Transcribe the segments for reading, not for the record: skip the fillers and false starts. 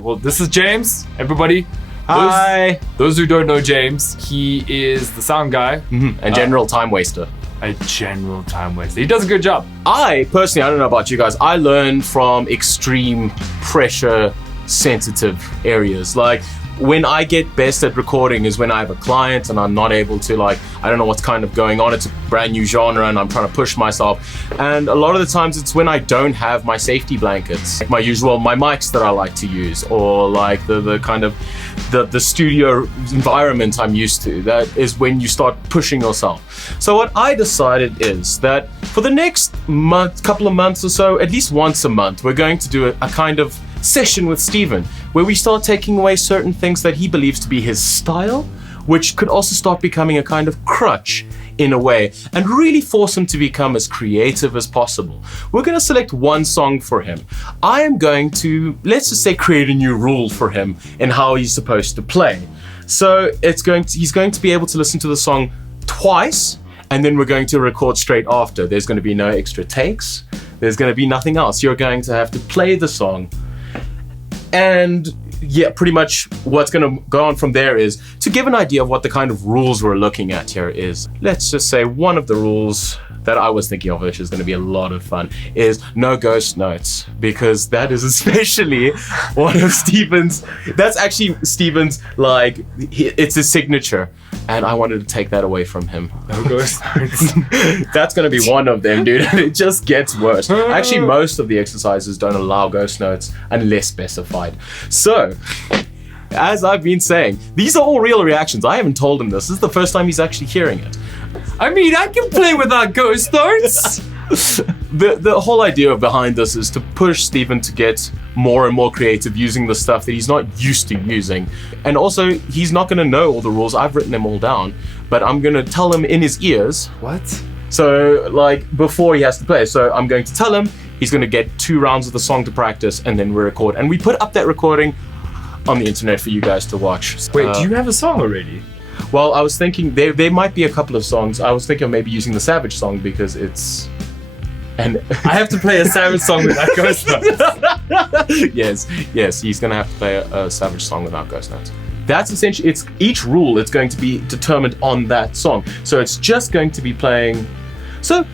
Well, this is James, everybody. Hi. Those who don't know James, he is the sound guy. A general time waster. A general time waster. He does a good job. I don't know about you guys, I learn from extreme pressure sensitive areas. Like when I get best at recording is when I have a client and I'm not able to, I don't know what's kind of going on. It's a brand new genre and I'm trying to push myself. And a lot of the times it's when I don't have my safety blankets, my mics that I like to use, or like the kind of the studio environment I'm used to. That is when you start pushing yourself. So what I decided is that for the next couple of months or so, at least once a month, we're going to do a kind of session with Steven where we start taking away certain things that he believes to be his style, which could also start becoming a kind of crutch in a way, and really force him to become as creative as possible. We're going to select one song for him. I am going to, let's just say, create a new rule for him in how he's supposed to play. So he's going to be able to listen to the song twice, and then we're going to record straight after. There's going to be no extra takes. There's going to be nothing else. You're going to have to play the song. And yeah, pretty much what's going to go on from there is to give an idea of what the kind of rules we're looking at here is. Let's just say one of the rules that I was thinking of, which is going to be a lot of fun, is no ghost notes, because that is especially one of Steven's, that's actually Steven's, it's his signature. And I wanted to take that away from him. No ghost notes. That's going to be one of them, dude. It just gets worse. Actually, most of the exercises don't allow ghost notes unless specified. So, as I've been saying, these are all real reactions. I haven't told him this. This is the first time he's actually hearing it. I mean, I can play without ghost notes. The whole idea behind this is to push Steven to get more and more creative using the stuff that he's not used to using. And also, he's not going to know all the rules. I've written them all down, but I'm going to tell him in his ears. What? So, before he has to play. So I'm going to tell him he's going to get 2 rounds of the song to practice, and then we record. And we put up that recording on the internet for you guys to watch. Wait, do you have a song already? Well, I was thinking there might be a couple of songs. I was thinking of maybe using the Savage song because it's... And I have to play a Savage song without ghost notes. Yes, he's gonna have to play a Savage song without ghost notes. That's essentially, it's each rule, it's going to be determined on that song. So it's just going to be playing. So,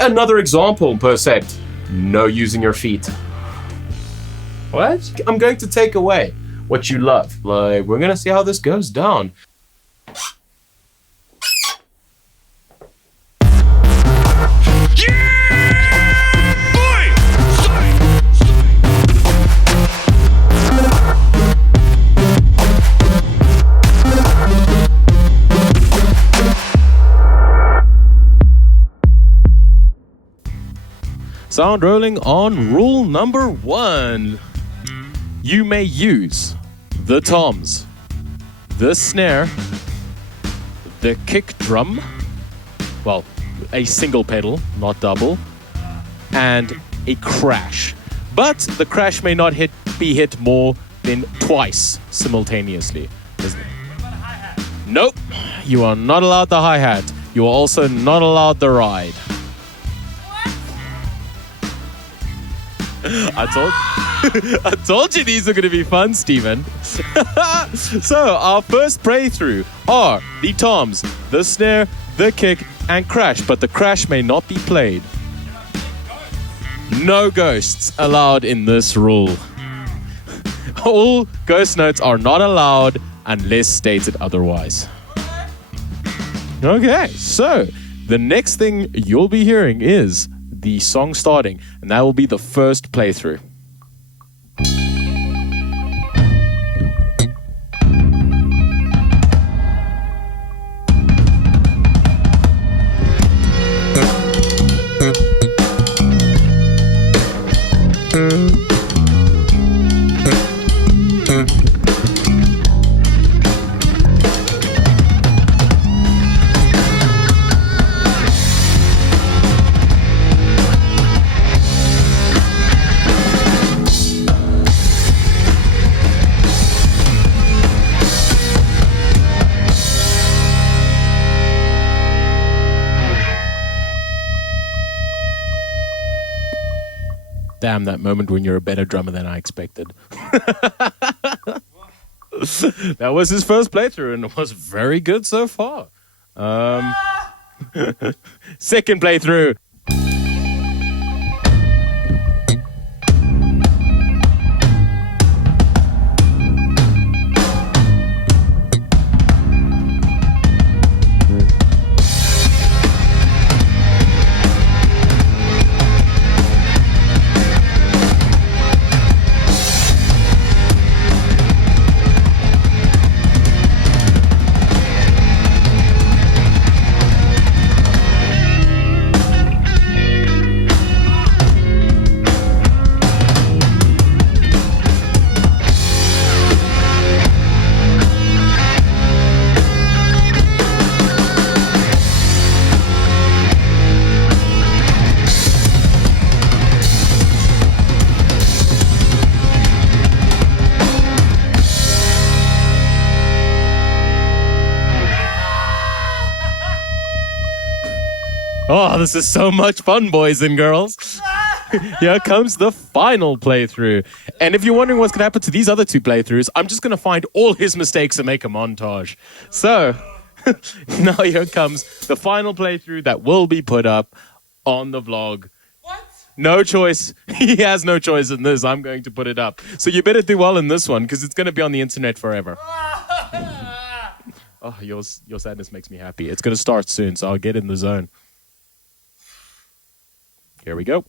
another example per se, no using your feet. What? I'm going to take away what you love. We're gonna see how this goes down. Sound rolling on rule number 1. You may use the toms, the snare, the kick drum, well, a single pedal, not double, and a crash. But the crash may not be hit more than twice simultaneously. Nope, you are not allowed the hi-hat. You are also not allowed the ride. I told you these are going to be fun, Steven. So, our first playthrough are the toms, the snare, the kick, and crash, but the crash may not be played. No ghosts allowed in this rule. All ghost notes are not allowed unless stated otherwise. Okay, so the next thing you'll be hearing is the song starting, and that will be the first playthrough. Damn, that moment when you're a better drummer than I expected. That was his first playthrough, and it was very good so far. Second playthrough. Oh, this is so much fun, boys and girls. Here comes the final playthrough. And if you're wondering what's going to happen to these other two playthroughs, I'm just going to find all his mistakes and make a montage. So, now here comes the final playthrough that will be put up on the vlog. What? No choice. He has no choice in this. I'm going to put it up. So you better do well in this one, because it's going to be on the internet forever. Oh, your sadness makes me happy. It's going to start soon, so I'll get in the zone. Here we go.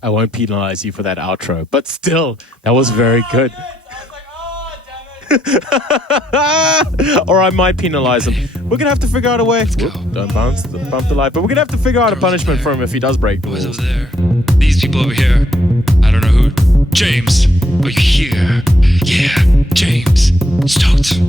I won't penalize you for that outro, but still, that was very good. I was like, oh, damn it. Or I might penalize him. We're gonna have to figure out a way. Whoop, don't bump the light. But we're gonna have to figure out a punishment for him if he does break the Boys rules. over there. These people over here. I don't know who. James. Are you here? Yeah, James. Stoked.